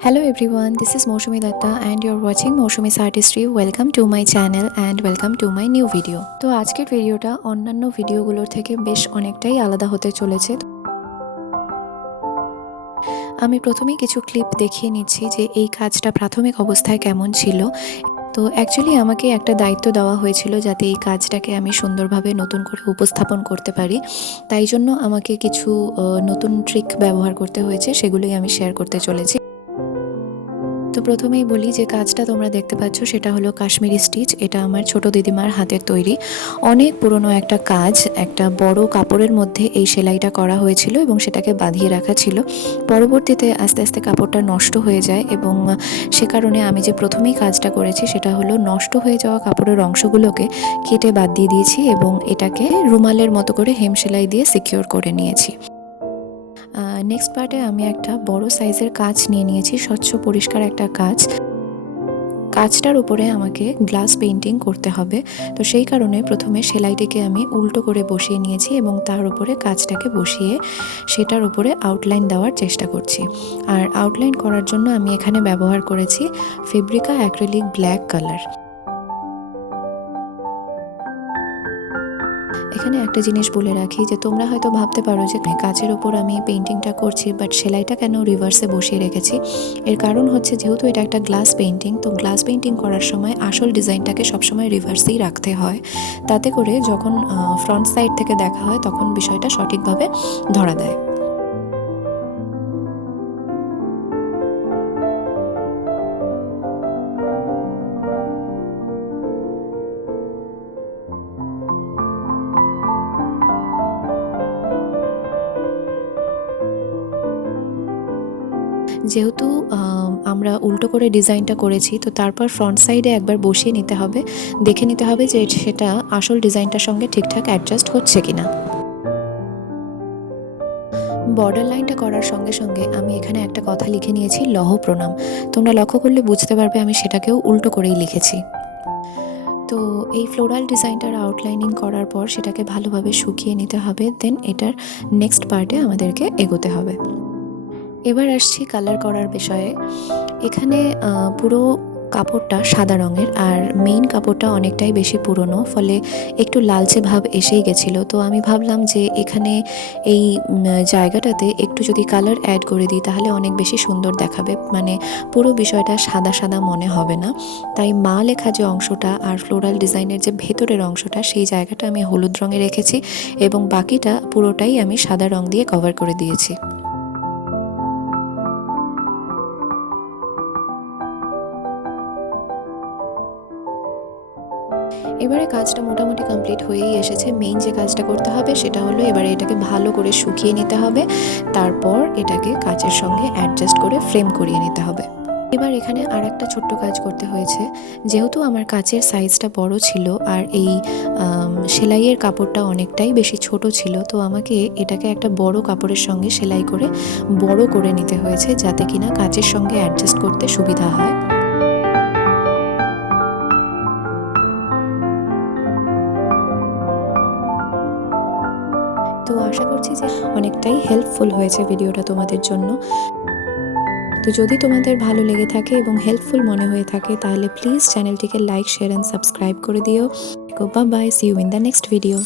Hello everyone, this is Mousumi Datta and you're watching MOUSUMI'S Artistry. Welcome to my channel and welcome to my new video. তো আজকের ভিডিওটা অন্যান্য ভিডিওগুলোর থেকে বেশ অনেকটাই আলাদা হতে চলেছে। আমি প্রথমেই কিছু ক্লিপ দেখিয়ে নিচ্ছি যে এই কাজটা প্রাথমিক অবস্থায় কেমন ছিল। তো অ্যাকচুয়ালি আমাকে একটা দায়িত্ব দেওয়া হয়েছিল যাতে এই কাজটাকে আমি সুন্দরভাবে নতুন করে উপস্থাপন করতে পারি। তাই জন্য আমাকে কিছু নতুন ট্রিক ব্যবহার করতে হয়েছে, সেগুলোই আমি শেয়ার করতে চলেছি। তো প্রথমেই বলি যে কাজটা তোমরা দেখতে পাচ্ছ সেটা হলো কাশ্মীরি স্টিচ। এটা আমার ছোট দিদিমার হাতের তৈরি অনেক পুরনো একটা কাজ। একটা বড় কাপড়ের মধ্যে এই সেলাইটা করা হয়েছিল এবং সেটাকে বাঁধিয়ে রাখা ছিল। পরবর্তীতে আস্তে আস্তে কাপড়টা নষ্ট হয়ে যায় এবং সে কারণে আমি যে প্রথমেই কাজটা করেছি সেটা হলো নষ্ট হয়ে যাওয়া কাপড়ের অংশগুলোকে কেটে বাদ দিয়ে দিয়েছি এবং এটাকে রুমালের মতো করে হেম সেলাই দিয়ে সিকিউর করে নিয়েছি। নেক্সট পার্টে আমি একটা বড় সাইজের কাঁচ নিয়ে নিয়েছি, স্বচ্ছ পরিষ্কার একটা কাঁচ। কাঁচটার উপরে আমাকে গ্লাস পেইন্টিং করতে হবে। তো সেই কারণে প্রথমে সেলাইটিকে আমি উল্টো করে বসিয়ে নিয়েছি এবং তার উপরে কাঁচটাকে বসিয়ে সেটার উপরে আউটলাইন দেওয়ার চেষ্টা করছি। আর আউটলাইন করার জন্য আমি এখানে ব্যবহার করেছি ফেব্রিকা অ্যাক্রিলিক ব্ল্যাক কালার। এখানে একটা জিনিস বলে রাখি যে তোমরা হয়তো ভাবতে পারো যে কাচের ওপর আমি পেইন্টিংটা করছি বাট সেলাইটা কেন রিভার্সে বসিয়ে রেখেছি। এর কারণ হচ্ছে যেহেতু এটা একটা গ্লাস পেইন্টিং, তো গ্লাস পেইন্টিং করার সময় আসল ডিজাইনটাকে সবসময় রিভার্সেই রাখতে হয়। তাতে করে যখন ফ্রন্ট সাইড থেকে দেখা হয় তখন বিষয়টা সঠিকভাবে ধরা দেয়। যেহেতু আমরা উল্টো করে ডিজাইনটা করেছি, তো তারপর ফ্রন্ট সাইডে একবার বসিয়ে নিতে হবে, দেখে নিতে হবে যে সেটা আসল ডিজাইনটার সঙ্গে ঠিকঠাক অ্যাডজাস্ট হচ্ছে কিনা। বর্ডার লাইনটা করার সঙ্গে সঙ্গে আমি এখানে একটা কথা লিখে নিয়েছি, লহ প্রণাম। তোমরা লক্ষ্য করলে বুঝতে পারবে আমি সেটাকেও উল্টো করেই লিখেছি। তো এই ফ্লোরাল ডিজাইনটার আউটলাইনিং করার পর সেটাকে ভালোভাবে শুকিয়ে নিতে হবে, দেন এটার নেক্সট পার্টে আমাদেরকে এগোতে হবে। এবার আসছি কালার করার বিষয়ে। এখানে পুরো কাপড়টা সাদা রঙের আর মেইন কাপড়টা অনেকটাই বেশি পুরনো, ফলে একটু লালচে ভাব এসেই গেছিলো। তো আমি ভাবলাম যে এখানে এই জায়গাটাতে একটু যদি কালার অ্যাড করে দিই তাহলে অনেক বেশি সুন্দর দেখাবে, মানে পুরো বিষয়টা সাদা সাদা মনে হবে না। তাই মা লেখা যে অংশটা আর ফ্লোরাল ডিজাইনের যে ভেতরের অংশটা সেই জায়গাটা আমি হলুদ রঙে রেখেছি এবং বাকিটা পুরোটাই আমি সাদা রং দিয়ে কভার করে দিয়েছি। এবারে কাজটা মোটামুটি কমপ্লিট হয়েই এসেছে। মেইন যে কাজটা করতে হবে সেটা হলো এবারে এটাকে ভালো করে শুকিয়ে নিতে হবে, তারপর এটাকে কাচের সঙ্গে অ্যাডজাস্ট করে ফ্রেম করিয়ে নিতে হবে। এবার এখানে আর একটা ছোট্ট কাজ করতে হয়েছে। যেহেতু আমার কাচের সাইজটা বড় ছিল আর এই সেলাইয়ের কাপড়টা অনেকটাই বেশি ছোট ছিল, তো আমাকে এটাকে একটা বড় কাপড়ের সঙ্গে সেলাই করে বড় করে নিতে হয়েছে যাতে কিনা কাচের সঙ্গে অ্যাডজাস্ট করতে সুবিধা হয়। তো আশা করছি যে অনেকটাই হেল্পফুল হয়েছে ভিডিওটা তোমাদের জন্য। তো যদি তোমাদের ভালো লেগে থাকে এবং হেল্পফুল মনে হয়ে থাকে তাহলে প্লিজ চ্যানেলটিকে লাইক, শেয়ার অ্যান্ড সাবস্ক্রাইব করে দিও। Bye bye, see you in the next video.